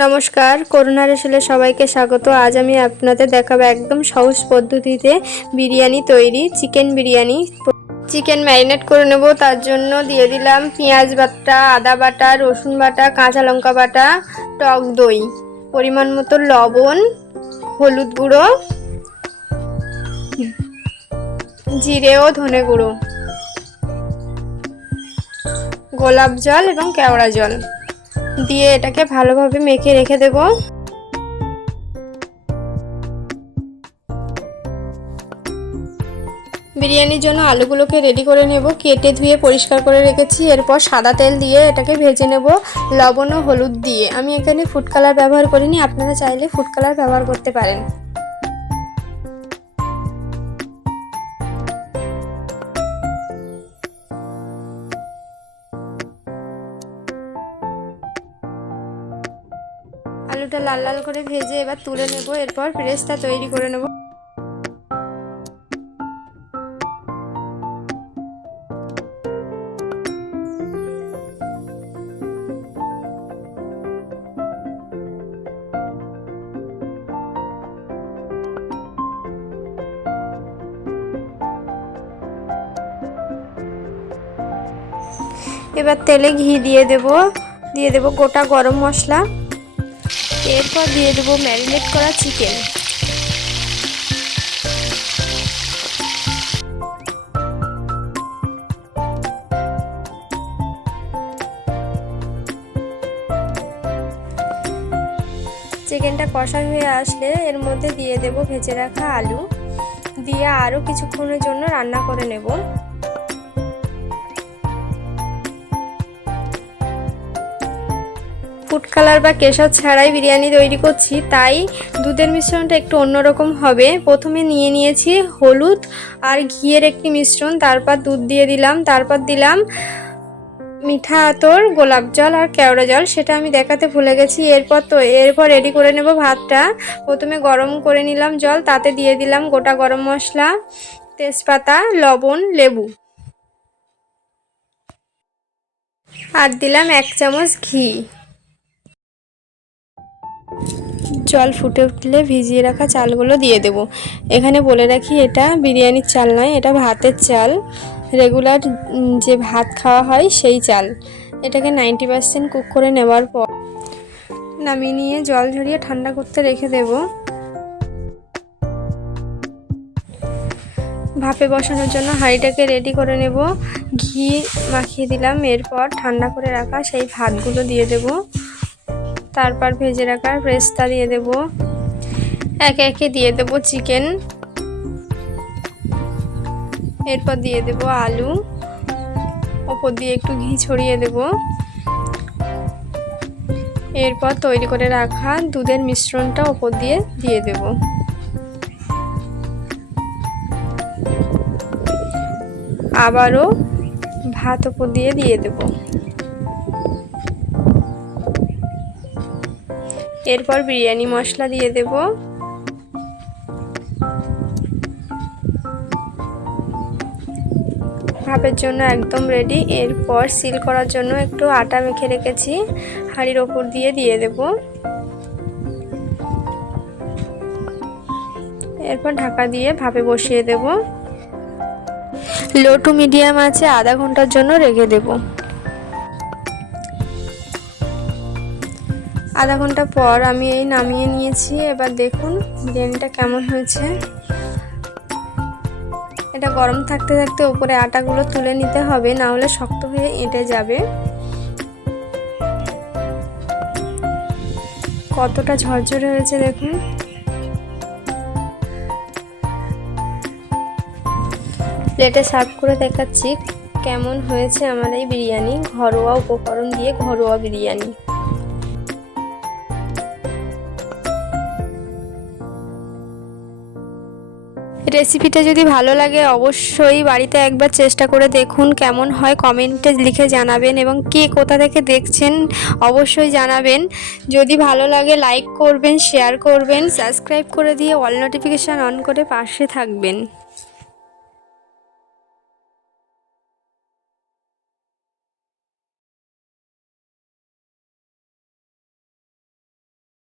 নমস্কার, করুণা রেসিপিতে সবাইকে স্বাগত। আজ আমি আপনাদের দেখাবো একদম সহজ পদ্ধতিতে বিরিয়ানি তৈরি, চিকেন বিরিয়ানি। চিকেন ম্যারিনেট করে নেব। তার জন্য দিয়ে দিলাম পেঁয়াজ বাটা, আদা বাটা, রসুন বাটা, কাঁচা লঙ্কা বাটা, টক দই, পরিমাণ মতো লবণ, হলুদ গুঁড়ো, জিরে ও ধনে গুঁড়ো, গোলাপ জল এবং কেওড়া জল দিয়ে এটাকে ভালোভাবে মেখে রেখে দেব। বিরিয়ানির জন্য আলুগুলোকে রেডি করে নেব। কেটে ধুয়ে পরিষ্কার করে রেখেছি। এরপর সাদা তেল দিয়ে এটাকে ভেজে নেব লবণ ও হলুদ দিয়ে। আমি এখানে ফুড কালার ব্যবহার করিনি, আপনারা চাইলে ফুড কালার ব্যবহার করতে পারেন। আলুটা লাল লাল করে ভেজে এবার তুলে নেব। এরপর পেস্টটা তৈরি করে নেব। এবার তেলে ঘি দিয়ে দেব গোটা গরম মশলা। এরপর দিয়ে দেব ম্যারিনেট করা চিকেন। চিকেনটা কষা হয়ে আসলে এর মধ্যে দিয়ে দেব ভেজে রাখা আলু, দিয়ে আরও কিছুক্ষণের জন্য রান্না করে নেব। ফুড কালার বা কেশর ছাড়াই বিরিয়ানি তৈরি করছি, তাই দুধের মিশ্রণটা একটু অন্যরকম হবে। প্রথমে নিয়ে নিয়েছি হলুদ আর ঘিয়ের একটি মিশ্রণ, তারপর দুধ দিয়ে দিলাম, তারপর দিলাম মিঠা আতর, গোলাপ জল আর কেওড়া জল, সেটা আমি দেখাতে ভুলে গেছি। এরপর রেডি করে নেব ভাতটা। প্রথমে গরম করে নিলাম জল, তাতে দিয়ে দিলাম গোটা গরম মশলা, তেজপাতা, লবণ, লেবু, আর দিলাম 1 চামচ ঘি। জল ফুটে উঠলে ভিজিয়ে রাখা চালগুলো দিয়ে দেব। এখানে বলে রাখি, এটা বিরিয়ানির চাল নয়, এটা ভাতের চাল, রেগুলার যে ভাত খাওয়া হয় সেই চাল। এটাকে 90% কুক করে নেওয়ার পর নামিয়ে নিয়ে জল ঝরিয়ে ঠান্ডা করতে রেখে দেব। ভাপে বসানোর জন্য হাঁড়িটাকে রেডি করে নেব। ঘি মাখিয়ে দিলাম। এরপর ঠান্ডা করে রাখা সেই ভাতগুলো দিয়ে দেব। তারপর ভেজে রাখা পেস্টটা দিয়ে দেব। একে একে দিয়ে দেব চিকেন। এরপর দিয়ে দেব আলু, ওপর দিয়ে একটু ঘি ছড়িয়ে দেব। এরপর তৈরি করে রাখা দুধের মিশ্রণটা ওপর দিয়ে দেব। আবারও ভাত ওপর দিয়ে দেব। এরপর বিরিয়ানি মশলা দিয়ে দেব। ভাপের জন্য একদম রেডি। এরপর সিল করার জন্য একটু আটা মেখে রেখেছি, হাঁড়ির ওপর দিয়ে দেব। এরপর ঢাকা দিয়ে ভাপে বসিয়ে দেব। লো টু মিডিয়াম আছে আধা ঘন্টার জন্য রেখে দেব। আধা ঘন্টা পর আমি এই নামিয়ে নিয়েছি। এবার দেখুন বিরিয়ানিটা কেমন হয়েছে। এটা গরম থাকতে থাকতে উপরে আটাগুলো তুলে নিতে হবে, না হলে শক্ত হয়ে এঁটে যাবে। কতটা ঝরঝরে হয়েছে দেখুন। প্লেটে সার্ভ করে দেখাচ্ছি কেমন হয়েছে আমার এই বিরিয়ানি। ঘরোয়া উপকরণ দিয়ে ঘরোয়া বিরিয়ানি। রেসিপিটা যদি ভালো লাগে অবশ্যই বাড়িতে একবার চেষ্টা করে দেখুন, কেমন হয় কমেন্টে লিখে জানাবেন, এবং কে কোথা থেকে দেখছেন অবশ্যই জানাবেন। যদি ভালো লাগে লাইক করবেন, শেয়ার করবেন, সাবস্ক্রাইব করে দিয়ে অল নোটিফিকেশান অন করে পাশে থাকবেন।